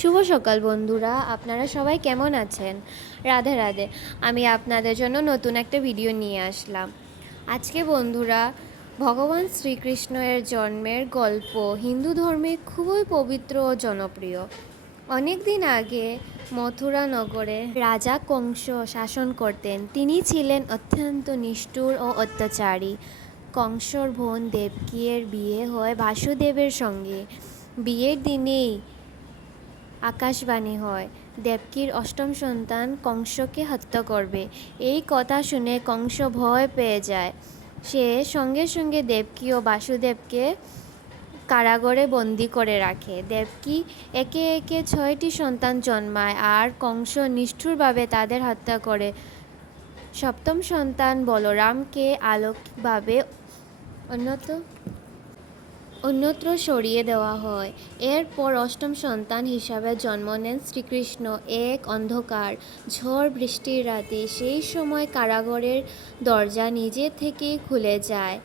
শুভ সকাল বন্ধুরা, আপনারা সবাই কেমন আছেন? রাধে রাধে। আমি আপনাদের জন্য নতুন একটা ভিডিও নিয়ে আসলাম। আজকে বন্ধুরা, ভগবান শ্রীকৃষ্ণের জন্মের গল্প হিন্দু ধর্মে খুবই পবিত্র ও জনপ্রিয়। অনেক দিন আগে মথুরা নগরে রাজা কংস শাসন করতেন। তিনি ছিলেন অত্যন্ত নিষ্ঠুর ও অত্যাচারী। কংসর বোন দেবকীর বিয়ে হয় বাসুদেবের সঙ্গে। বিয়ের দিনেই আকাশবাণী হয়, দেবকীর অষ্টম সন্তান কংসকে হত্যা করবে। এই কথা শুনে কংস ভয় পেয়ে যায়। সে সঙ্গে সঙ্গে দেবকী ও বাসুদেবকে কারাগারে বন্দি করে রাখে। দেবকী একে একে 6টি সন্তান জন্মায় আর কংস নিষ্ঠুরভাবে তাদের হত্যা করে। সপ্তম সন্তান বলরামকে আলোকভাবে অন্যত্র সরিয়ে দেওয়া হয়। এরপর অষ্টম সন্তান হিসাবে জন্ম নেন শ্রীকৃষ্ণ এক অন্ধকার ঝড় বৃষ্টির রাতে। সেই সময় কারাগারের দরজা নিজে থেকেই খুলে যায়।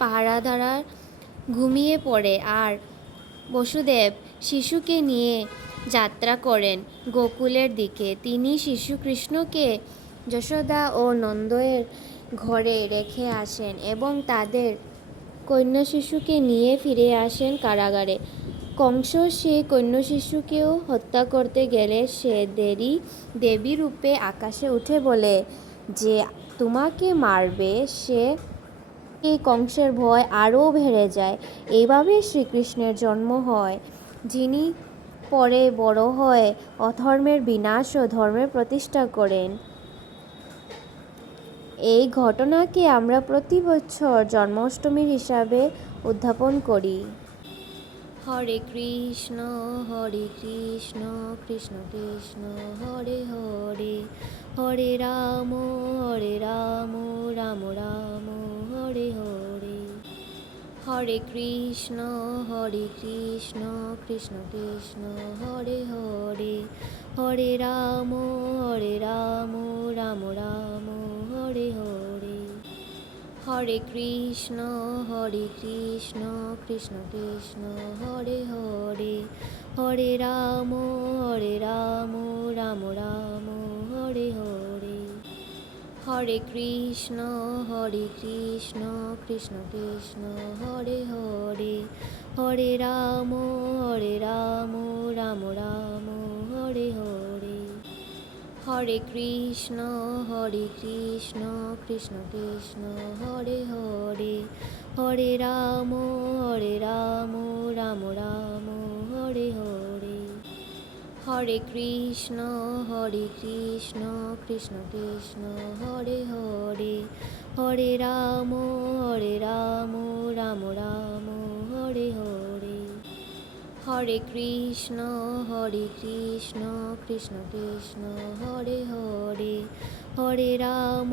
পাহারাদাররা ঘুমিয়ে পড়ে আর বসুদেব শিশুকে নিয়ে যাত্রা করেন গোকুলের দিকে। তিনি শিশু কৃষ্ণকে যশোদা ও নন্দের ঘরে রেখে আসেন এবং তাদের কন্যা শিশুকে নিয়ে ফিরে আসেন কারাগারে। কংস সেই কন্যা শিশুকেও হত্যা করতে গেলে সে দেবী রূপে আকাশে উঠে বলে যে তোমাকে মারবে। এই কংসের ভয় আরও বেড়ে যায়। এইভাবে শ্রীকৃষ্ণের জন্ম হয়, যিনি পরে বড় হয়ে অধর্মের বিনাশ ও ধর্মের প্রতিষ্ঠা করেন। এই ঘটনাকে আমরা প্রতি বছর জন্মাষ্টমী হিসাবে উদযাপন করি। হরে কৃষ্ণ কৃষ্ণ কৃষ্ণ হরে হরে, হরে রাম রাম রাম হরে হরে। হরে কৃষ্ণ কৃষ্ণ কৃষ্ণ হরে হরে, হরে রাম রাম রাম হরে হরে। হরে কৃষ্ণ কৃষ্ণ কৃষ্ণ হরে হরে, হরে রাম রাম রাম হরে হরে। হরে কৃষ্ণ কৃষ্ণ কৃষ্ণ হরে হরে, হরে রাম রাম রাম হরে হরে। হরে কৃষ্ণ কৃষ্ণ কৃষ্ণ হরে হরে, হরে রাম রাম রাম হরে হরে। হরে কৃষ্ণ কৃষ্ণ কৃষ্ণ হরে হরে, হরে রাম রাম রাম হরে হরে। হরে কৃষ্ণ কৃষ্ণ কৃষ্ণ হরে হরে, হরে রাম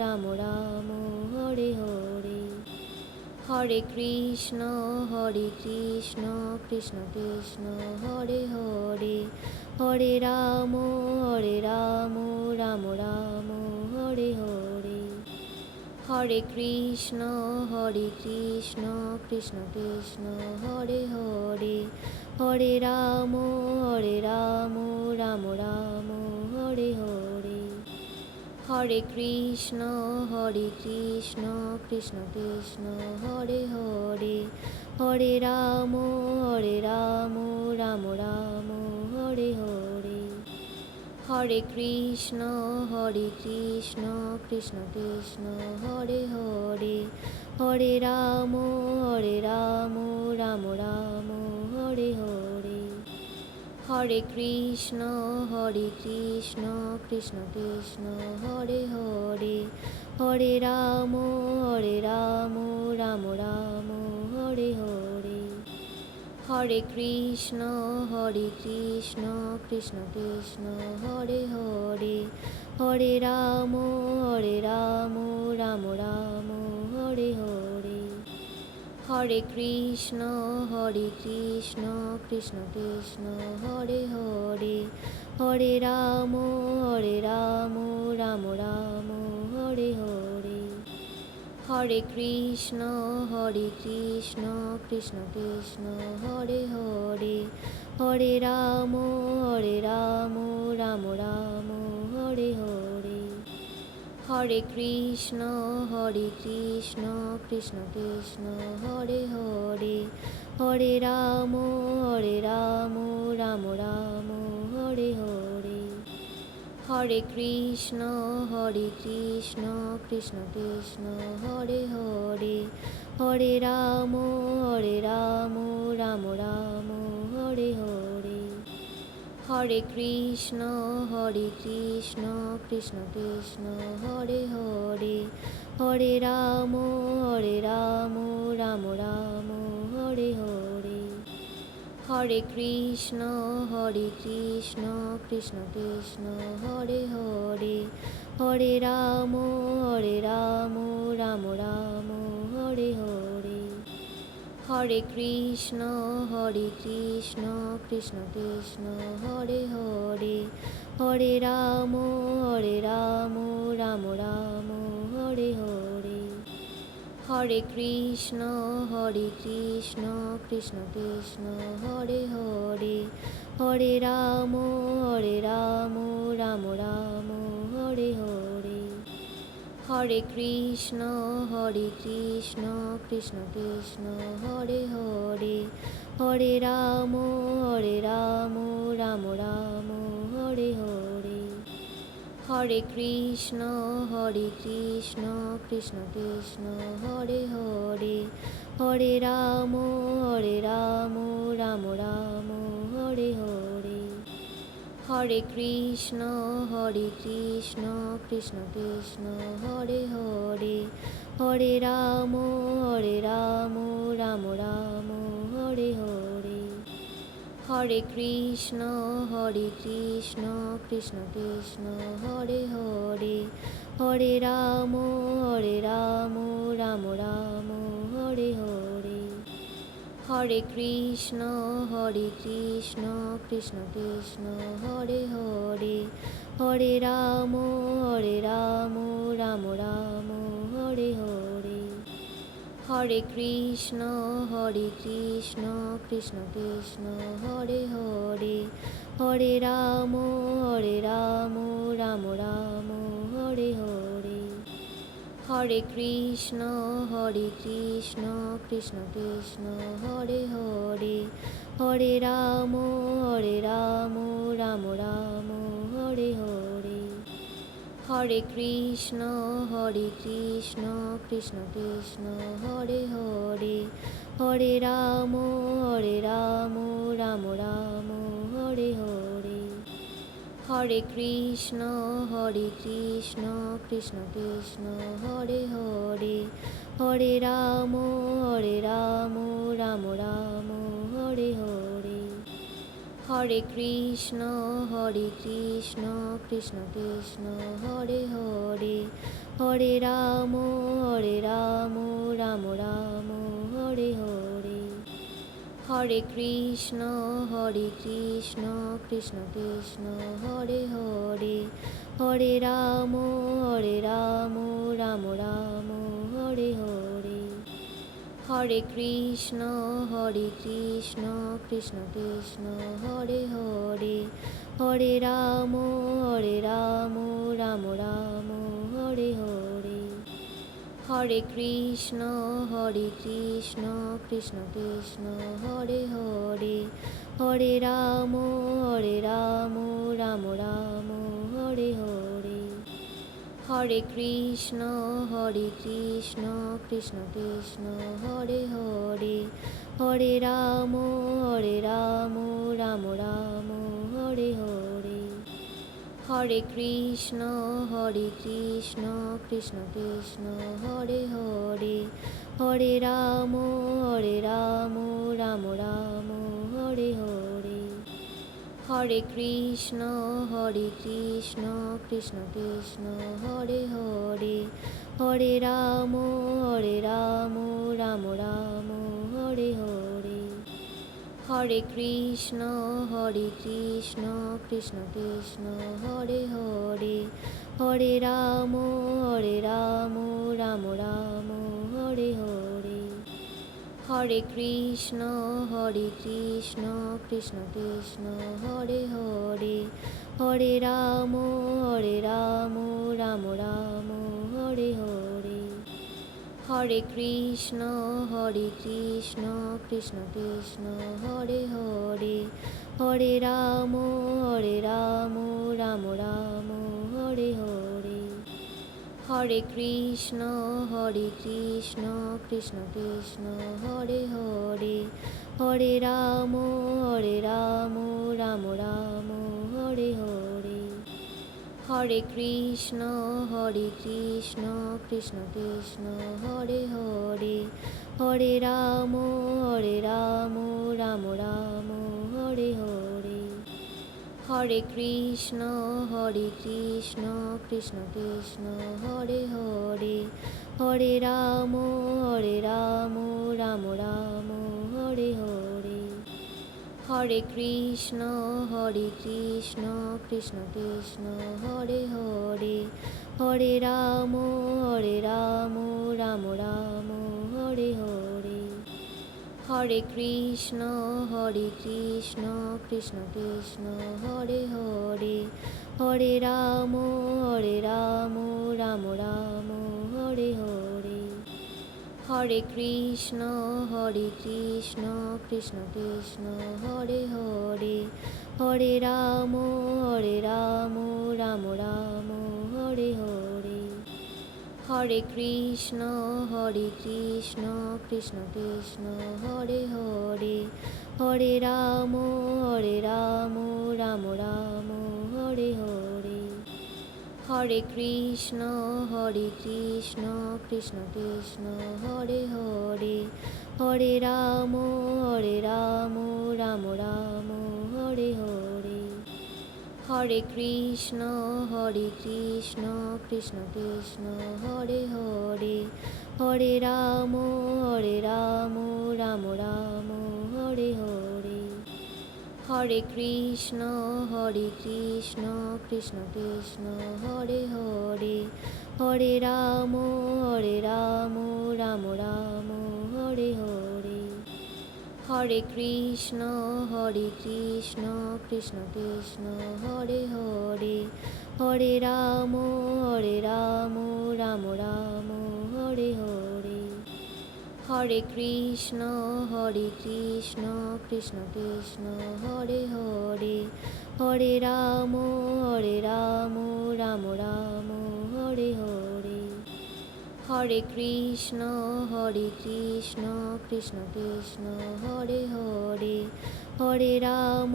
রাম রাম হরে হরে। হরে কৃষ্ণ কৃষ্ণ কৃষ্ণ হরে হরে, হরে রাম রাম রাম হরে হরে। হরে কৃষ্ণ কৃষ্ণ কৃষ্ণ হরে হরে, হরে রাম রাম রাম হরে হরে। হরে কৃষ্ণ কৃষ্ণ কৃষ্ণ হরে হরে, হরে রাম রাম রাম হরে হরে। হরে কৃষ্ণ কৃষ্ণ কৃষ্ণ হরে হরে, হরে রাম রাম রাম হরে হরে। হরে কৃষ্ণ কৃষ্ণ কৃষ্ণ হরে হরে, হরে রাম রাম রাম হরে হরে। হরে কৃষ্ণ কৃষ্ণ কৃষ্ণ হরে হরে, হরে রাম রাম রাম হরে হরে। হরে কৃষ্ণ কৃষ্ণ কৃষ্ণ হরে হরে, হরে রাম রাম রাম হরে হরে। হরে কৃষ্ণ কৃষ্ণ কৃষ্ণ হরে হরে, হরে রাম রাম রাম হরে হরে। হরে কৃষ্ণ কৃষ্ণ কৃষ্ণ হরে হরে। হরে রাম রাম রাম হরে হরে। হরে কৃষ্ণ কৃষ্ণ কৃষ্ণ হরে হরে। হরে রাম রাম রাম হরে হরে। হরে কৃষ্ণ কৃষ্ণ কৃষ্ণ হরে হরে। হরে রাম রাম রাম হরে হরে। হরে কৃষ্ণ কৃষ্ণ কৃষ্ণ হরে হরে। হরে রাম রাম রাম হরে হরে। হরে কৃষ্ণ কৃষ্ণ কৃষ্ণ হরে হরে। হরে রাম রাম রাম হরে হরে। হরে কৃষ্ণ কৃষ্ণ কৃষ্ণ হরে হরে। হরে রাম রাম রাম হরে হরে। হরে কৃষ্ণ কৃষ্ণ কৃষ্ণ হরে হরে। হরে রাম রাম রাম হরে হরে। হরে কৃষ্ণ কৃষ্ণ কৃষ্ণ হরে হরে। হরে রাম রাম রাম হরে হরে। হরে কৃষ্ণ কৃষ্ণ কৃষ্ণ হরে হরে। হরে রাম রাম রাম হরে হরে। হরে কৃষ্ণ কৃষ্ণ কৃষ্ণ হরে হরে। হরে রাম রাম রাম হরে হরে। হরে কৃষ্ণ কৃষ্ণ কৃষ্ণ হরে হরে। হরে রাম রাম রাম হরে হরে। হরে কৃষ্ণ কৃষ্ণ কৃষ্ণ হরে হরে। হরে রাম রাম রাম হরে হরে। হরে কৃষ্ণ কৃষ্ণ কৃষ্ণ হরে হরে। হরে রাম রাম রাম হরে হরে। হরে কৃষ্ণ কৃষ্ণ কৃষ্ণ হরে হরে। হরে রাম রাম রাম হরে হরে। হরে কৃষ্ণ কৃষ্ণ কৃষ্ণ হরে হরে। হরে রাম রাম রাম হরে হরে। হরে কৃষ্ণ কৃষ্ণ কৃষ্ণ হরে হরে। হরে রাম রাম রাম হরে হরে। হরে কৃষ্ণ কৃষ্ণ কৃষ্ণ হরে হরে। হরে রাম রাম রাম হরে হরে। হরে কৃষ্ণ কৃষ্ণ কৃষ্ণ হরে হরে। হরে রাম রাম রাম হরে হরে। হরে কৃষ্ণ কৃষ্ণ কৃষ্ণ হরে হরে। হরে রাম রাম রাম হরে হরে। হরে কৃষ্ণ কৃষ্ণ কৃষ্ণ হরে হরে। হরে রাম রাম রাম হরে হরে। হরে কৃষ্ণ কৃষ্ণ কৃষ্ণ হরে হরে। হরে রাম রাম রাম হরে হরে। হরে কৃষ্ণ কৃষ্ণ কৃষ্ণ হরে হরে। হরে রাম রাম রাম হরে হরে। হরে কৃষ্ণ কৃষ্ণ কৃষ্ণ হরে হরে। হরে রাম রাম রাম হরে হরে। হরে কৃষ্ণ কৃষ্ণ কৃষ্ণ হরে হরে, হরে রাম রাম রাম হরে হরে। হরে কৃষ্ণ কৃষ্ণ কৃষ্ণ হরে হরে, হরে রাম রাম রাম হরে হরে। হরে কৃষ্ণ কৃষ্ণ কৃষ্ণ হরে হরে, হরে রাম রাম রাম হরে হরে। হরে কৃষ্ণ কৃষ্ণ কৃষ্ণ হরে হরে, হরে রাম রাম রাম হরে হরে। হরে কৃষ্ণ কৃষ্ণ কৃষ্ণ হরে হরে, হরে রাম রাম রাম হরে হরে। হরে কৃষ্ণ কৃষ্ণ কৃষ্ণ হরে হরে, হরে রাম রাম রাম হরে হরে। হরে কৃষ্ণ কৃষ্ণ কৃষ্ণ হরে হরে, হরে রাম রাম রাম হরে হরে। হরে কৃষ্ণ কৃষ্ণ কৃষ্ণ হরে হরে, হরে রাম রাম রাম হরে হরে। হরে কৃষ্ণ কৃষ্ণ কৃষ্ণ হরে হরে, হরে রাম রাম রাম হরে হরে। হরে কৃষ্ণ কৃষ্ণ কৃষ্ণ হরে হরে, হরে রাম রাম রাম হরে হরে। হরে কৃষ্ণ কৃষ্ণ কৃষ্ণ হরে হরে, হরে রাম রাম রাম হরে হরে। হরে কৃষ্ণ কৃষ্ণ কৃষ্ণ হরে হরে, হরে রাম রাম রাম হরে হরে। হরে কৃষ্ণ কৃষ্ণ কৃষ্ণ হরে হরে, হরে রাম রাম রাম হরে হরে। হরে কৃষ্ণ কৃষ্ণ কৃষ্ণ হরে হরে, হরে রাম রাম রাম হরে হরে। হরে কৃষ্ণ কৃষ্ণ কৃষ্ণ হরে হরে, হরে রাম রাম রাম হরে হরে। হরে কৃষ্ণ কৃষ্ণ কৃষ্ণ হরে হরে, হরে রাম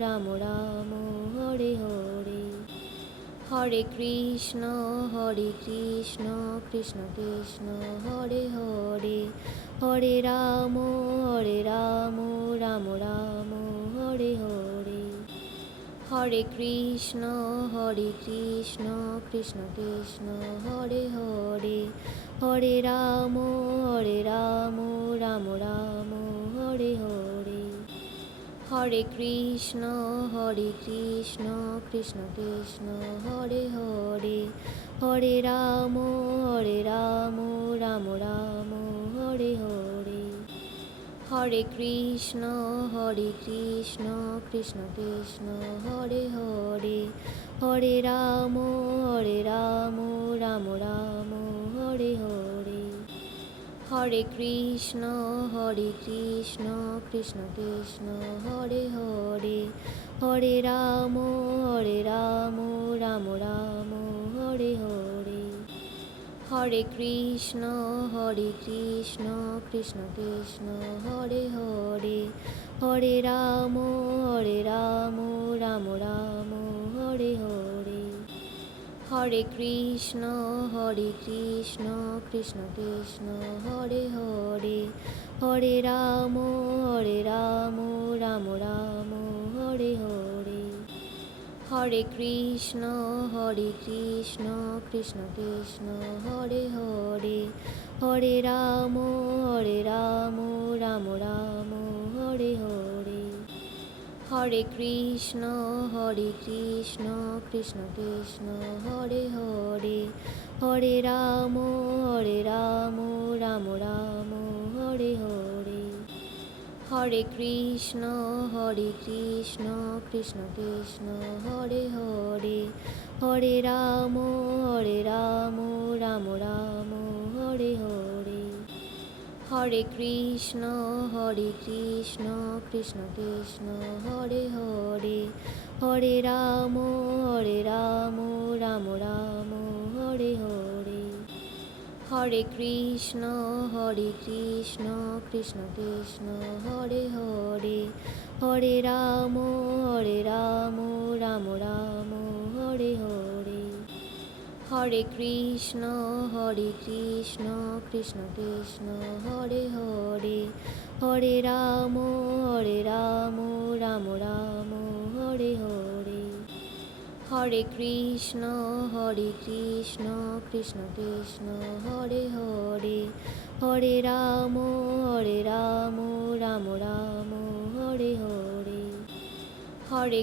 রাম রাম হরে হরে। হরে কৃষ্ণ কৃষ্ণ কৃষ্ণ হরে হরে, হরে রাম রাম রাম হরে হরে। হরে কৃষ্ণ কৃষ্ণ কৃষ্ণ হরে হরে, হরে রাম রাম রাম হরে হরে। হরে কৃষ্ণ কৃষ্ণ কৃষ্ণ হরে হরে, হরে রাম রাম রাম হরে হরে। হরে কৃষ্ণ কৃষ্ণ কৃষ্ণ হরে হরে, হরে রাম রাম রাম হরে হরে। হরে কৃষ্ণ কৃষ্ণ কৃষ্ণ হরে হরে, হরে রাম রাম রাম হরে হরে। হরে কৃষ্ণ কৃষ্ণ কৃষ্ণ হরে হরে, হরে রাম রাম রাম হরে হরে। হরে কৃষ্ণ কৃষ্ণ কৃষ্ণ হরে হরে, হরে রাম রাম রাম হরে হরে। হরে কৃষ্ণ কৃষ্ণ কৃষ্ণ হরে হরে, হরে রাম রাম রাম হরে হরে, হরে কৃষ্ণ কৃষ্ণ কৃষ্ণ হরে হরে, হরে রাম রাম রাম হরে হরে, হরে কৃষ্ণ কৃষ্ণ কৃষ্ণ হরে হরে, হরে রাম রাম রাম হরে হরে, হরে কৃষ্ণ কৃষ্ণ কৃষ্ণ হরে হরে, হরে রাম রাম রাম হরে হরে, হরে কৃষ্ণ কৃষ্ণ কৃষ্ণ হরে হরে, হরে রাম রাম রাম হরে হরে, হরে কৃষ্ণ কৃষ্ণ কৃষ্ণ হরে হরে, হরে রাম রাম রাম হরে হরে, হরে কৃষ্ণ কৃষ্ণ কৃষ্ণ হরে হরে, হরে রাম রাম রাম হরে হরে, হরে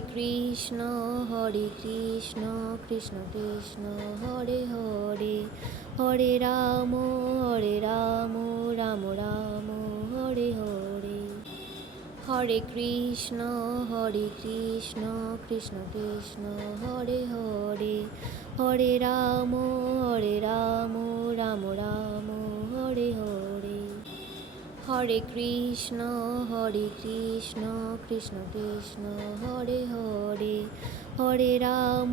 কৃষ্ণ কৃষ্ণ কৃষ্ণ হরে হরে, হরে রাম রাম রাম হরে হরে, হরে কৃষ্ণ কৃষ্ণ কৃষ্ণ হরে হরে, হরে রাম রাম রাম হরে হরে, হরে কৃষ্ণ কৃষ্ণ কৃষ্ণ হরে হরে, হরে রাম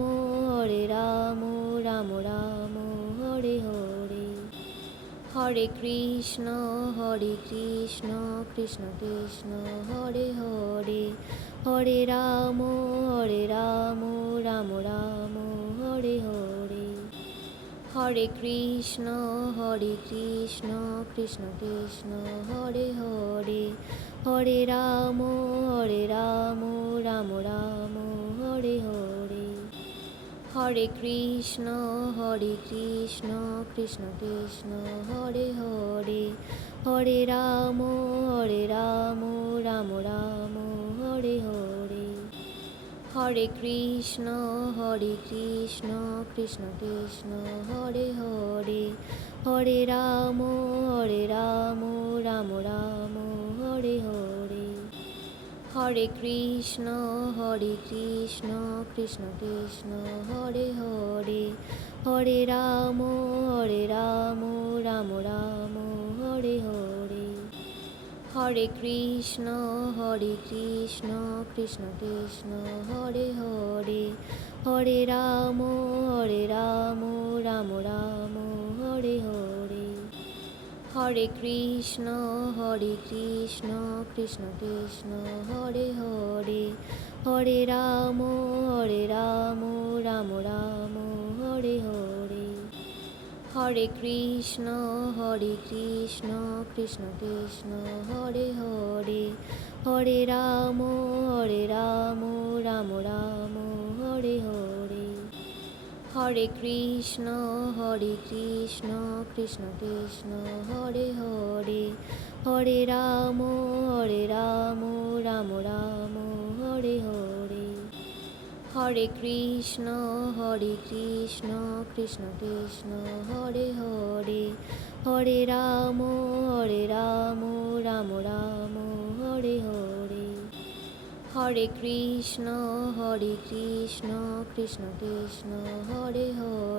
রাম রাম হরে হরে, হরে কৃষ্ণ কৃষ্ণ কৃষ্ণ হরে হরে, হরে রাম রাম রাম হরে হরে, হরে কৃষ্ণ কৃষ্ণ কৃষ্ণ হরে হরে, হরে রাম রাম রাম হরে হরে, হরে কৃষ্ণ কৃষ্ণ কৃষ্ণ হরে হরে, হরে রাম রাম রাম হরে হরে, হরে কৃষ্ণ কৃষ্ণ কৃষ্ণ হরে হরে, হরে রাম রাম রাম হরে হরে, হরে কৃষ্ণ কৃষ্ণ কৃষ্ণ হরে হরে, হরে রাম রাম রাম হরে হরে, হরে কৃষ্ণ কৃষ্ণ কৃষ্ণ হরে হরে, হরে রাম রাম রাম হরে হরে, হরে কৃষ্ণ কৃষ্ণ কৃষ্ণ হরে হরে, হরে রাম রাম রাম হরে হরে, হরে কৃষ্ণ কৃষ্ণ কৃষ্ণ হরে হরে, হরে রাম রাম রাম হরে হরে, হরে কৃষ্ণ কৃষ্ণ কৃষ্ণ হরে হরে, হরে রাম রাম রাম হরে হরে, হরে কৃষ্ণ কৃষ্ণ কৃষ্ণ হরে হরে, হরে রাম রাম রাম হরে হরে, হরে কৃষ্ণ কৃষ্ণ কৃষ্ণ হরে হরে।